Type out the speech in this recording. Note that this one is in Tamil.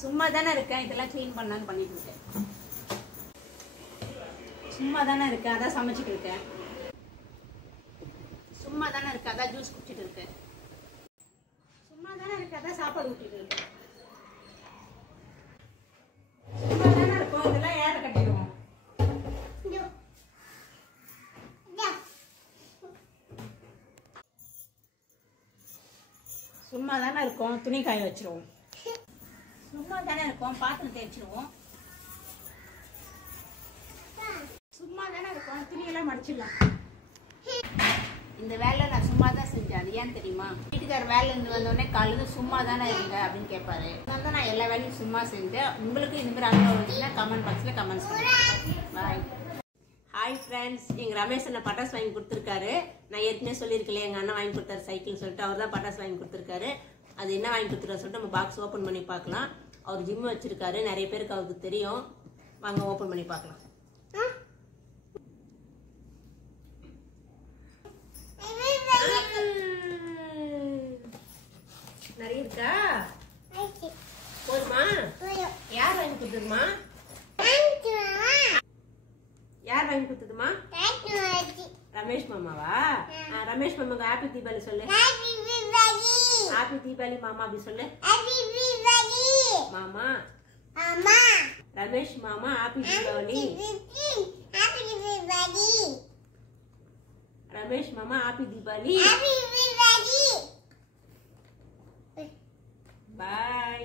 சும்மா தானே இருக்கேன், இதெல்லாம் க்ளீன் பண்ணலான்னு பண்ணிட்டு இருக்கேன். சும்மா தானே இருக்கேன், அதான் சமைச்சிட்டு இருக்கேன். சும்மா தானே இருக்கேன், அதான் ஜூஸ் குடிச்சிட்டு இருக்கேன். சும்மா தானே இருக்கேன், அதான் சாப்பாடு ஊட்டிட்டு இருக்கேன். சும்மா தானே இருக்கும், இதெல்லாம் ஏற கட்டிடுவோம். சும்மா தானே இருக்கோம், துணி காய வச்சிருவோம். சும்மா தானே இருக்கோம், பாத்திரம் தேய்ச்சிருவோம். சும்மா தானே இருக்கோம், துணியெல்லாம் மடிச்சிடலாம். இந்த வேலை நான் சும்மா தான் செஞ்சேன். அது ஏன் தெரியுமா? வீட்டுக்கார வேலை இருந்து வந்தோடனே காலையில் சும்மா தானே இருங்க அப்படின்னு கேட்பாரு. அதனால நான் எல்லா வேலையும் சும்மா செஞ்சேன். உங்களுக்கு இந்த மாதிரி அனுபவம் இருந்துச்சுன்னா கமெண்ட் பாக்ஸில் கமெண்ட்ஸ் பண்ணுங்க. பாய். ஹாய் ஃப்ரெண்ட்ஸ், எங்கள் ரமேஷ் அண்ணன் பட்டாசு வாங்கி கொடுத்துருக்காரு. நான் ஏற்கனவே சொல்லியிருக்கேன், எங்கள் அண்ணன் வாங்கி கொடுத்தாரு சைக்கிள் சொல்லிட்டு. அவர் தான் பட்டாசு வாங்கி கொடுத்துருக்காரு. அது என்ன வாங்கி கொடுத்துருக்காரு சொல்லிட்டு நம்ம பாக்ஸ் ஓப்பன் பண்ணி பார்க்கலாம். அவர் ஜிம் வச்சிருக்காரு, நிறைய பேருக்கு அவருக்கு தெரியும். வாங்க ஓப்பன் பண்ணி பார்க்கலாம். நிறைய இருக்கா? போதுமா? யார் வாங்கி கொடுத்ததுமா? யார் வாங்கி கொடுத்ததுமா? ரமேஷ் மாமாவா? ரமேஷ் மாமாக்கு ஹாப்பி தீபாவளி சொல்லு. ஹாப்பி தீபாவளி மாமா அப்படி சொல்லு. மாமா ரமேஷ் மாமா ஹாப்பி தீபாவளி. ரமேஷ் மாமா ஹாப்பி தீபாவளி. பாய்.